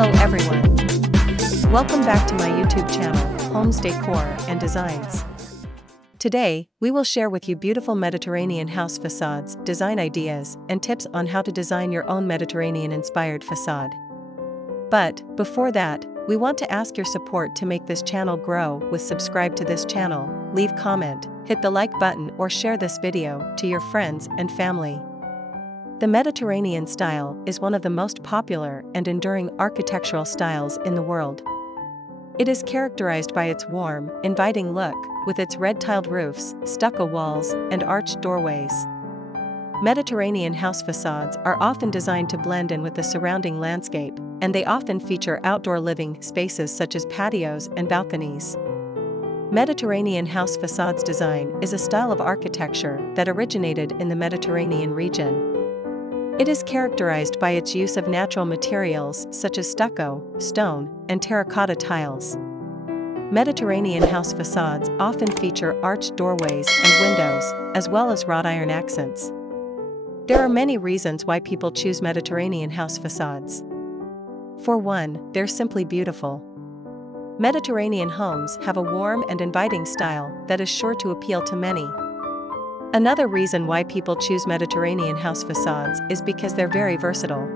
Hello everyone. Welcome back to my YouTube channel, Homes Decor and Designs. Today, we will share with you beautiful Mediterranean house facades, design ideas, and tips on how to design your own Mediterranean-inspired facade. But, before that, we want to ask your support to make this channel grow with subscribe to this channel, leave comment, hit the like button or share this video to your friends and family. The Mediterranean style is one of the most popular and enduring architectural styles in the world. It is characterized by its warm, inviting look, with its red-tiled roofs, stucco walls, and arched doorways. Mediterranean house facades are often designed to blend in with the surrounding landscape, and they often feature outdoor living spaces such as patios and balconies. Mediterranean house facades design is a style of architecture that originated in the Mediterranean region. It is characterized by its use of natural materials such as stucco, stone, and terracotta tiles. Mediterranean house facades often feature arched doorways and windows, as well as wrought iron accents. There are many reasons why people choose Mediterranean house facades. For one, they're simply beautiful. Mediterranean homes have a warm and inviting style that is sure to appeal to many. Another reason why people choose Mediterranean house facades is because they're very versatile.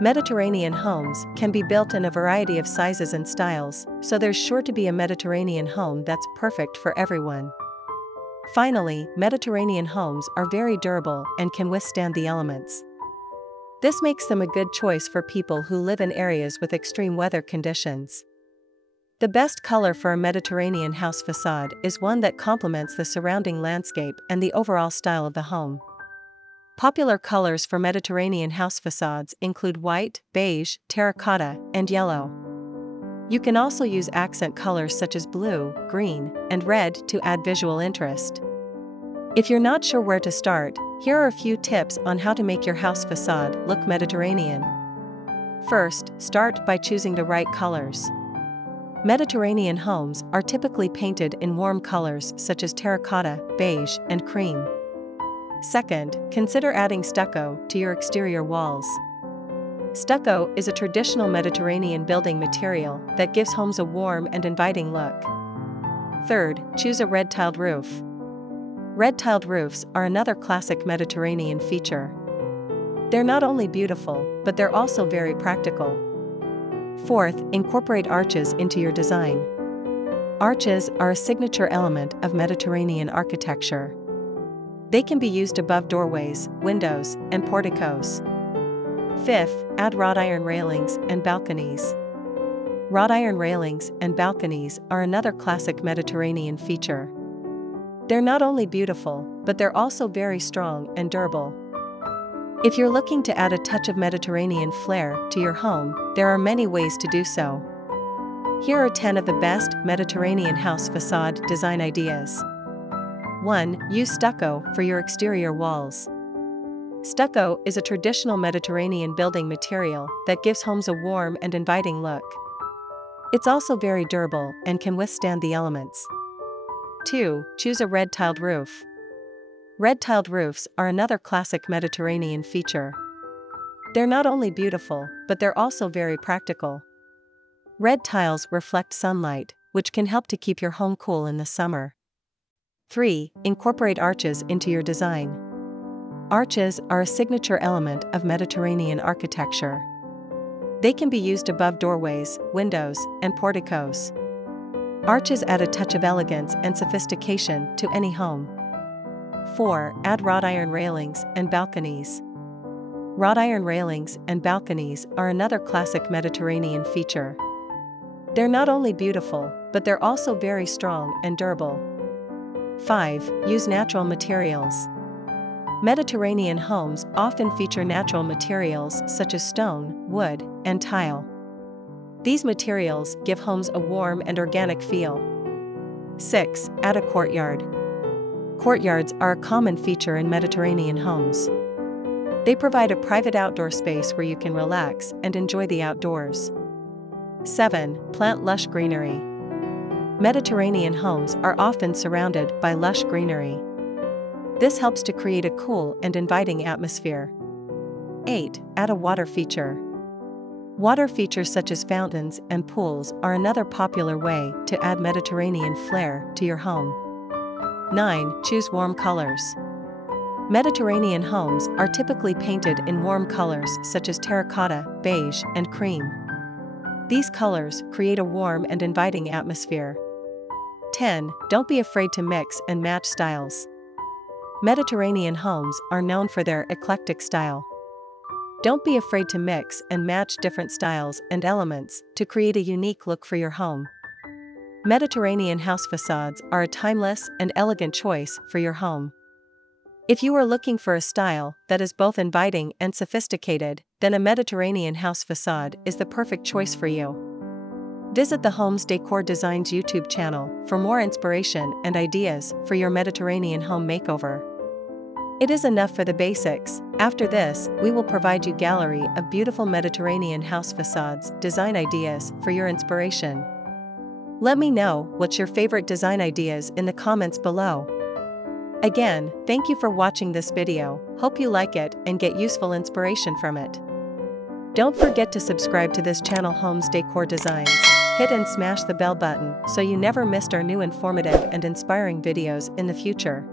Mediterranean homes can be built in a variety of sizes and styles, so there's sure to be a Mediterranean home that's perfect for everyone. Finally, Mediterranean homes are very durable and can withstand the elements. This makes them a good choice for people who live in areas with extreme weather conditions. The best color for a Mediterranean house facade is one that complements the surrounding landscape and the overall style of the home. Popular colors for Mediterranean house facades include white, beige, terracotta, and yellow. You can also use accent colors such as blue, green, and red to add visual interest. If you're not sure where to start, here are a few tips on how to make your house facade look Mediterranean. First, start by choosing the right colors. Mediterranean homes are typically painted in warm colors such as terracotta, beige, and cream. Second, consider adding stucco to your exterior walls. Stucco is a traditional Mediterranean building material that gives homes a warm and inviting look. Third, choose a red-tiled roof. Red-tiled roofs are another classic Mediterranean feature. They're not only beautiful, but they're also very practical. Fourth, incorporate arches into your design. Arches are a signature element of Mediterranean architecture. They can be used above doorways, windows, and porticos. Fifth, add wrought iron railings and balconies. Wrought iron railings and balconies are another classic Mediterranean feature. They're not only beautiful, but they're also very strong and durable. If you're looking to add a touch of Mediterranean flair to your home, there are many ways to do so. Here are 10 of the best Mediterranean house facade design ideas. 1. Use stucco for your exterior walls. Stucco is a traditional Mediterranean building material that gives homes a warm and inviting look. It's also very durable and can withstand the elements. 2. Choose a red-tiled roof. Red-tiled roofs are another classic Mediterranean feature. They're not only beautiful, but they're also very practical. Red tiles reflect sunlight, which can help to keep your home cool in the summer. 3. Incorporate arches into your design. Arches are a signature element of Mediterranean architecture. They can be used above doorways, windows, and porticos. Arches add a touch of elegance and sophistication to any home. 4. Add wrought iron railings and balconies. Wrought iron railings and balconies are another classic Mediterranean feature. They're not only beautiful, but they're also very strong and durable. 5. Use natural materials. Mediterranean homes often feature natural materials such as stone, wood, and tile. These materials give homes a warm and organic feel. 6. Add a courtyard. Courtyards are a common feature in Mediterranean homes. They provide a private outdoor space where you can relax and enjoy the outdoors. 7. Plant lush greenery. Mediterranean homes are often surrounded by lush greenery. This helps to create a cool and inviting atmosphere. 8. Add a water feature. Water features such as fountains and pools are another popular way to add Mediterranean flair to your home. 9. Choose warm colors. Mediterranean homes are typically painted in warm colors such as terracotta, beige, and cream. These colors create a warm and inviting atmosphere. 10. Don't be afraid to mix and match styles. Mediterranean homes are known for their eclectic style. Don't be afraid to mix and match different styles and elements to create a unique look for your home. Mediterranean house facades are a timeless and elegant choice for your home. If you are looking for a style that is both inviting and sophisticated, then a Mediterranean house facade is the perfect choice for you. Visit the Homes Decor Designs YouTube channel for more inspiration and ideas for your Mediterranean home makeover. It is enough for the basics. After this, we will provide you a gallery of beautiful Mediterranean house facades design ideas for your inspiration. Let me know what's your favorite design ideas in the comments below. Again, thank you for watching this video. Hope you like it and get useful inspiration from it. Don't forget to subscribe to this channel Homes Decor Designs. Hit and smash the bell button so you never missed our new informative and inspiring videos in the future.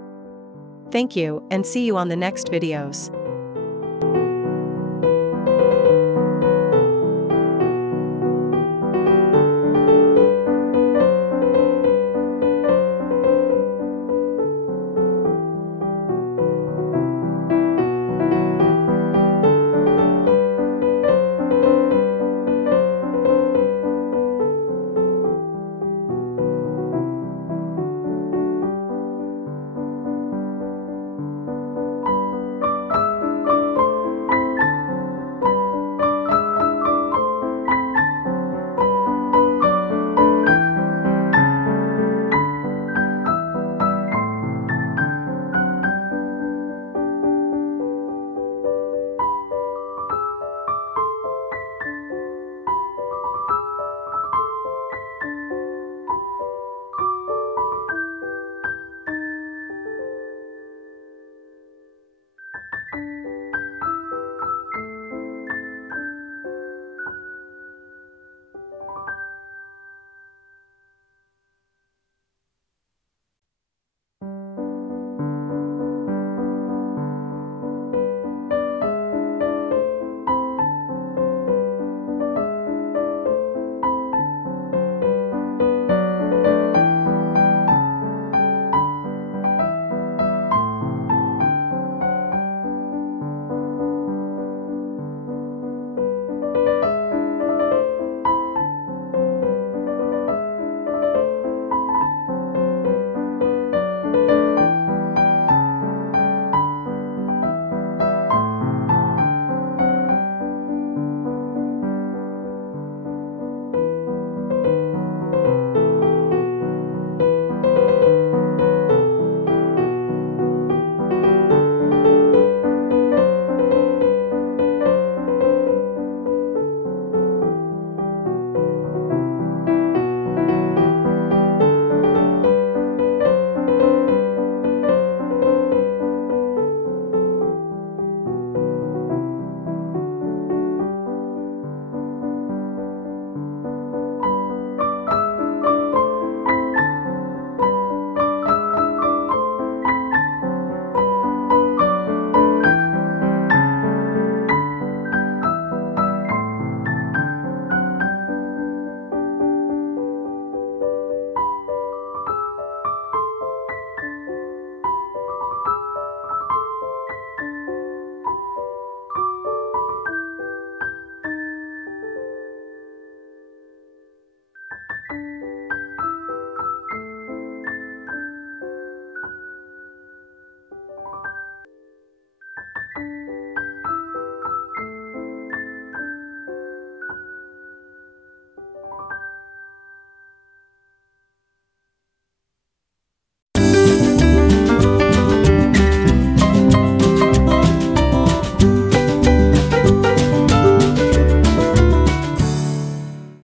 Thank you and see you on the next videos.